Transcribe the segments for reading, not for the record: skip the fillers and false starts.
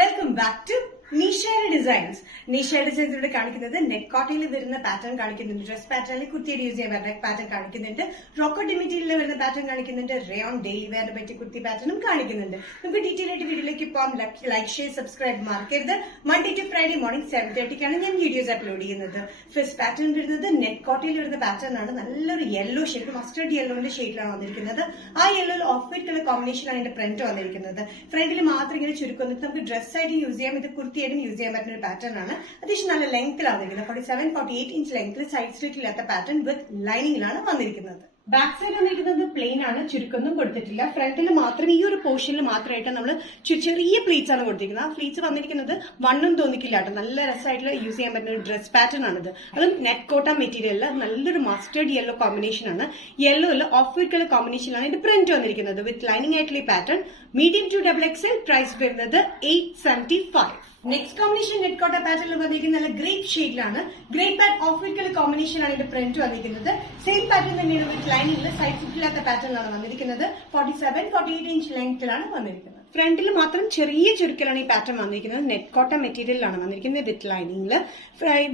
Welcome back to നിഷയുടെ designs. നിഷയുടെ designs ഇവിടെ കാണിക്കുന്നത് നെക്ക് കോട്ടയിൽ വരുന്ന പാറ്റേൺ കാണിക്കുന്നുണ്ട്, ഡ്രസ് പാറ്റേണിൽ കുർത്തിയുടെ യൂസ് ചെയ്യാൻ പറ്റുന്ന പാറ്റേൺ കാണിക്കുന്നുണ്ട്, റോക്കോട്ട് മെറ്റീരിയലിൽ വരുന്ന പാറ്റേൺ കാണിക്കുന്നുണ്ട്, റയോൺ ഡെയിലി വെയറിനെ പറ്റി കുർത്തി പാറ്റേണും കാണിക്കുന്നുണ്ട്. നമുക്ക് ഡീറ്റെയിൽ ആയിട്ട് വീഡിയോയിലേക്ക് പോകാം. ലൈക്ക് ഷെയർ സബ്സ്ക്രൈബ് മറക്കരുത്. Monday to Friday മോർണിംഗ് 7:30 ഞാൻ വീഡിയോസ് അപ്ലോഡ് ചെയ്യുന്നത്. ഫസ്റ്റ് പാറ്റേൺ വരുന്നത് നെക്ക് കോട്ടയിൽ വരുന്ന പാറ്റേൺ ആണ്. നല്ലൊരു യെല്ലോ ഷെയ്ഡ്, മസ്റ്റർഡ് യെല്ലോന്റെ ഷെയ്ഡിലാണ് വന്നിരിക്കുന്നത്. ആ യെല്ലോയിൽ ഓഫ് വൈറ്റ് കളർ കോമ്പിനേഷനാണ് ഇതിന്റെ പ്രിന്റ് വന്നിരിക്കുന്നത്. ഫ്രണ്ടിൽ മാത്രം ഇങ്ങനെ ചുരുക്കം വന്നിട്ട് നമുക്ക് ഡ്രസ് ആയിട്ട് യൂസ് ചെയ്യാം, ഇത് കുർത്തിയായിട്ടും യൂസ് ചെയ്യാൻ പറ്റുന്ന ഒരു പാറ്റേൺ ആണ്. അത്യാവശ്യം നല്ല ലെങ്ത്തിലാണ് വന്നിരിക്കുന്നത്. 47-48 ഇഞ്ച് ലെങ്ത്തിൽ സൈഡ് സ്ലിറ്റ് ഇല്ലാത്ത പാറ്റേൺ വിത്ത് ലൈനിങ്ങിലാണ് വന്നിരിക്കുന്നത്. ബാക്ക് സൈഡ് വന്നിരിക്കുന്നത് പ്ലെയിൻ ആണ്, ചുരുക്കൊന്നും കൊടുത്തിട്ടില്ല. ഫ്രണ്ടിൽ മാത്രം ഈ ഒരു പോർഷനിൽ മാത്രമായിട്ട് നമ്മൾ ചെറിയ പ്ലീറ്റ്സ് ആണ് കൊടുത്തിരിക്കുന്നത്. ആ പ്ലീറ്റ്സ് വന്നിരിക്കുന്നത് വണ്ണും തോന്നിക്കില്ല കേട്ടോ. നല്ല രസമായിട്ടുള്ള യൂസ് ചെയ്യാൻ പറ്റുന്ന ഒരു ഡ്രസ് പാറ്റേൺ ആണിത്. അതും നെറ്റ് കോട്ട മെറ്റീരിയലിൽ നല്ലൊരു മസ്റ്റേർഡ് യെല്ലോ കോമ്പിനേഷൻ ആണ്. യെല്ലോയിൽ ഓഫ് വൈറ്റ് കളർ കോമ്പിനേഷനിലാണ് ഇതിന്റെ പ്രിന്റ് വന്നിരിക്കുന്നത് വിത്ത് ലൈനിങ് ആയിട്ടുള്ള ഈ pattern. Medium to XXL price വരുന്നത് 875. നെക്സ്റ്റ് കോമ്പിനേഷൻ നെറ്റ് കോട്ട പാറ്റേണിൽ വന്നിരിക്കുന്നത് നല്ല ഗ്രേപ്പ് ഷെയ്ഡിലാണ്. Grape and of white colour കോമ്പിനേഷനാണ് ഇതിന്റെ പ്രിന്റ് വന്നിരിക്കുന്നത്. സെയിം പാറ്റേൺ തന്നെയാണ് വിത്ത് ലൈനിങ്ങിൽ സൈഡ് സ്ലിറ്റില്ലാത്ത പാറ്റേണിലാണ് വന്നിരിക്കുന്നത്. 47-48 ഇഞ്ച് ലെങ്ത്തിലാണ് വന്നിരിക്കുന്നത്. ഫ്രണ്ടിൽ മാത്രം ചെറിയ ചുരുക്കലാണ് ഈ പാറ്റേൺ വന്നിരിക്കുന്നത്. നെറ്റ് കോട്ട മെറ്റീരിയലാണ് വന്നിരിക്കുന്നത് വിത്ത് ലൈനിങ്ങിൽ.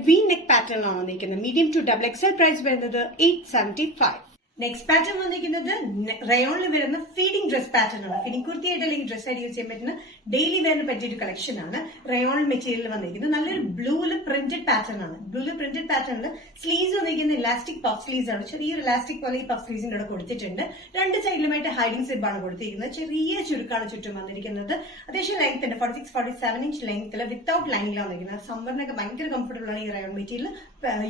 വി നെക്ക് പാറ്റേണിലാണ് വന്നിരിക്കുന്നത്. മീഡിയം ടു XXL പ്രൈസ് വരുന്നത് 875. നെക്സ്റ്റ് പാറ്റേൺ വന്നിരിക്കുന്നത് റയോണിൽ വരുന്ന ഫീഡിംഗ് ഡ്രസ് പാറ്റേൺ ആണ്. ഫീഡിംഗ് കുർത്തിയായിട്ട് അല്ലെങ്കിൽ ഡ്രസ് ആയിട്ട് യൂസ് ചെയ്യാൻ പറ്റുന്ന ഡെയിലി വെയറിന് പറ്റിയൊരു കളക്ഷൻ ആണ്. റയോൺ മെറ്റീരിയൽ വന്നിരിക്കുന്നത് നല്ലൊരു ബ്ലൂവിൽ പ്രിന്റഡ് പാറ്റേൺ ആണ്. ബ്ലൂവിൽ പ്രിന്റഡ് പാറ്റേണിൽ സ്ലീവ്സ് വന്നിരിക്കുന്നത് ഇലാസ്റ്റിക് പഫ് സ്ലീവ്സ് ആണ്. ചെറിയൊരു ഇലാസ്റ്റിക് പോലെ ഈ പഫ് സ്ലീവ്സിന്റെ ഇവിടെ കൊടുത്തിട്ടുണ്ട്. രണ്ട് സൈഡിലുമായിട്ട് ഹൈഡിംഗ് സിബ് ആണ് കൊടുത്തിരിക്കുന്നത്. ചെറിയ ചുരുക്കാണ് ചുറ്റും വന്നിരിക്കുന്നത്. അത്യാവശ്യം ലെങ്ത് ഉണ്ട്, 46-47 ഇഞ്ച് ലെങ്ത്തിൽ വിത്തൌട്ട് ലൈനിലാണ് വന്നിരിക്കുന്നത്. സമ്മറിനൊക്കെ ഭയങ്കര കംഫർട്ടബിൾ ആണ് ഈ റയോൺ മെറ്റീരിയൽ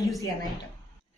യൂസ് ചെയ്യാനായിട്ട്.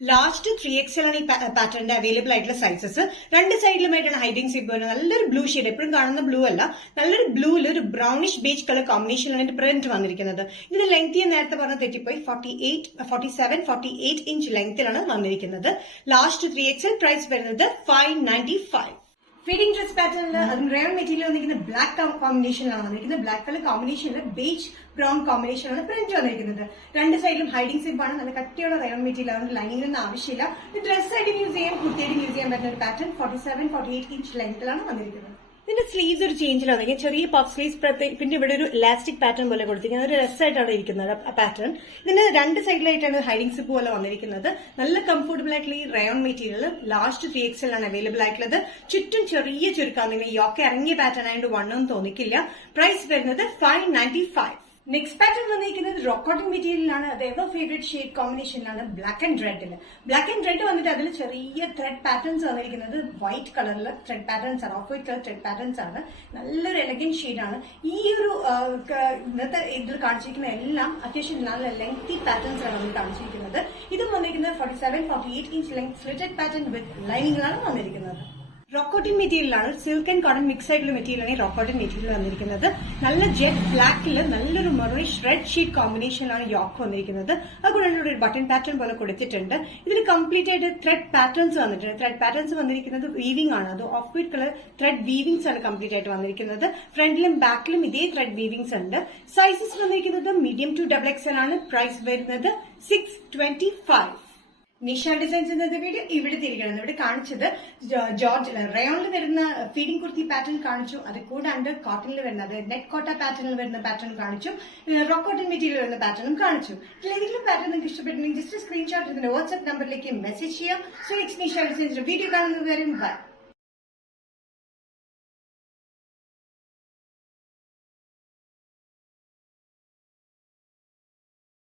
ലാസ്റ്റ് 3XL ആണ് ഈ പാറ്റേണിന്റെ അവൈലബിൾ ആയിട്ടുള്ള സൈസസ്. രണ്ട് സൈഡിലുമായിട്ടാണ് ഹൈഡിംഗ് സിബ് വരുന്നത്. നല്ലൊരു ബ്ലൂ ഷെയ്ഡ്, എപ്പോഴും കാണുന്ന ബ്ലൂ അല്ല, നല്ലൊരു ബ്ലൂവിൽ ഒരു ബ്രൗണിഷ് ബേജ് കളർ കോമ്പിനേഷനിലാണ് ഇതിന്റെ പ്രിന്റ് വന്നിരിക്കുന്നത്. ഇതിന്റെ ലെങ്ത് ഞാൻ നേരത്തെ പറഞ്ഞ തെറ്റിപ്പോയി, 47-48 ഇഞ്ച് ലെങ്ത്തിലാണ് വന്നിരിക്കുന്നത്. ലാസ്റ്റ് 3XL പ്രൈസ് വരുന്നത് 595. ഫീഡിംഗ് ഡ്രസ് പാറ്റേണിൽ അതും റയോൺ മെറ്റീരിയൽ വന്നിരിക്കുന്നത് ബ്ലാക്ക് കോമ്പിനേഷനിലാണ് വന്നിരിക്കുന്നത്. ബ്ലാക്ക് കളർ കോമ്പിനേഷനിൽ ബേജ് ബ്രൗൺ കോമ്പിനേഷനാണ് പ്രിന്റ് വന്നിരിക്കുന്നത്. രണ്ട് സൈഡിലും ഹൈഡിംഗ് സിബ് ആണ്. നല്ല കട്ടിയുള്ള റയോൺ മെറ്റീരിയൽ ആണ്. ലൈനിങ്ങിനൊന്നും ആവശ്യമില്ല. ഡ്രസ് ആയിട്ട് യൂസ് ചെയ്യാം, കുർത്തിയായിട്ട് യൂസ് ചെയ്യാൻ പറ്റുന്ന ഒരു പാറ്റേൺ. 47-48 ഇഞ്ച് ലെങ്ത്തിലാണ് വന്നിരിക്കുന്നത്. ഇതിന്റെ സ്ലീവ്സ് ഒരു ചേഞ്ചിലാണ് വന്നിരിക്കുന്നത്. ചെറിയ പഫ് സ്ലീവ്സ്, പിന്നെ ഇവിടെ ഒരു ഇലാസ്റ്റിക് പാറ്റേൺ പോലെ കൊടുത്തിരിക്കുന്നത്. ഒരു രസമായിട്ടാണ് ഇരിക്കുന്നത് ആ പാറ്റേൺ. ഇതിന് രണ്ട് സൈഡിലായിട്ടാണ് ഹൈഡിംഗ് സിപ്പ് പോലെ വന്നിരിക്കുന്നത്. നല്ല കംഫർട്ടബിൾ ആയിട്ടുള്ള ഈ റയോൺ മെറ്റീരിയൽ ലാസ്റ്റ് 3XL ആണ് അവൈലബിൾ ആയിട്ടുള്ളത്. ചുറ്റും ചെറിയ ചുരുക്കാണ്. യോക്കെ ഇറങ്ങിയ പാറ്റേൺ ആയതുകൊണ്ട് വണ്ണൊന്നും തോന്നിക്കില്ല. പ്രൈസ് വരുന്നത് 595. നെക്സ്റ്റ് പാറ്റേൺ വന്നിരിക്കുന്നത് റോക്ക് കോട്ടൺ മെറ്റീരിയലാണ്. അത് എവർ ഫേവറേറ്റ് ഷെയ്ഡ് കോമ്പിനേഷനിലാണ് ബ്ലാക്ക് ആൻഡ് റെഡിൽ. ബ്ലാക്ക് ആൻഡ് റെഡ് വന്നിട്ട് അതിൽ ചെറിയ ത്രെഡ് പാറ്റേൺസ് വന്നിരിക്കുന്നത് വൈറ്റ് കളറിൽ ത്രെഡ് പാറ്റേൺസ് ആണ്. Off white colour thread patterns ആണ്. നല്ലൊരു എലഗന്റ് ഷെയ്ഡാണ്. ഈ ഒരു ഇന്നത്തെ ഇതിൽ കാണിച്ചിരിക്കുന്ന എല്ലാം അത്യാവശ്യം നല്ല ലെങ്തി പാറ്റേൺസ് ആണ് നമ്മൾ കാണിച്ചിരിക്കുന്നത്. ഇതും വന്നിരിക്കുന്നത് 47-48 inch length slitted pattern with ലൈനിങ്ങിലാണ് വന്നിരിക്കുന്നത്. റോക്കോട്ടിൻ മെറ്റീരിയലാണ്. സിൽക്ക് ആൻഡ് കോട്ടൺ മിക്സ് ആയിട്ടുള്ള മെറ്റീരിയലാണ് ഈ റോക്കോട്ടിൻ മെറ്റീരിയൽ വന്നിരിക്കുന്നത്. നല്ല ജെറ്റ് ബ്ലാക്കിൽ നല്ലൊരു മെറൂണിഷ് റെഡ് ഷീറ്റ് കോമ്പിനേഷനിലാണ് യോക്ക് വന്നിരിക്കുന്നത്. അതുകൂടാണ്ട് ഒരു ബട്ടൺ പാറ്റേൺ പോലെ കൊടുത്തിട്ടുണ്ട്. ഇതിൽ കംപ്ലീറ്റ് ആയിട്ട് ത്രെഡ് പാറ്റേൺസ് വന്നിട്ടുണ്ട്. ത്രെഡ് പാറ്റേൺസ് വന്നിരിക്കുന്നത് വീവിംഗ് ആണ്. അത് ഓഫ് വൈറ്റ് കളർ ത്രെഡ് വീവിംഗ്സ് ആണ് കംപ്ലീറ്റ് ആയിട്ട് വന്നിരിക്കുന്നത്. ഫ്രണ്ടിലും ബാക്കിലും ഇതേ ത്രെഡ് വീവിംഗ്സ് ഉണ്ട്. സൈസസ് വന്നിരിക്കുന്നത് മീഡിയം ടു XXL ആണ്. പ്രൈസ് വരുന്നത് 625. നിഷ ഡിസൈൻസ് എന്ന വീഡിയോ ഇവിടെ തിരികണം. ഇവിടെ കാണിച്ചത് റയോണിൽ വരുന്ന ഫീഡിംഗ് കുർത്തി പാറ്റേൺ കാണിച്ചു. അത് കൂടാണ്ട് കോട്ടണിൽ വരുന്നത് നെറ്റ് കോട്ട പാറ്റേണിൽ വരുന്ന പാറ്റേൺ കാണിച്ചു. റോക്ക് കോട്ടൺ മെറ്റീരിയൽ വരുന്ന പാറ്റേണും കാണിച്ചു. ഇതിലേതെങ്കിലും പാറ്റേൺ നിങ്ങൾക്ക് ഇഷ്ടപ്പെട്ടിട്ടുണ്ടെങ്കിൽ ജസ്റ്റ് സ്ക്രീൻഷോട്ട് ഇതിന്റെ വാട്സ്ആപ്പ് നമ്പറിലേക്ക് മെസ്സേജ് ചെയ്യാം. സോ നെക്സ്റ്റ് നിഷ ഡിസൈൻസിന്റെ വീഡിയോ കാണുന്നത് വരും. ബൈ.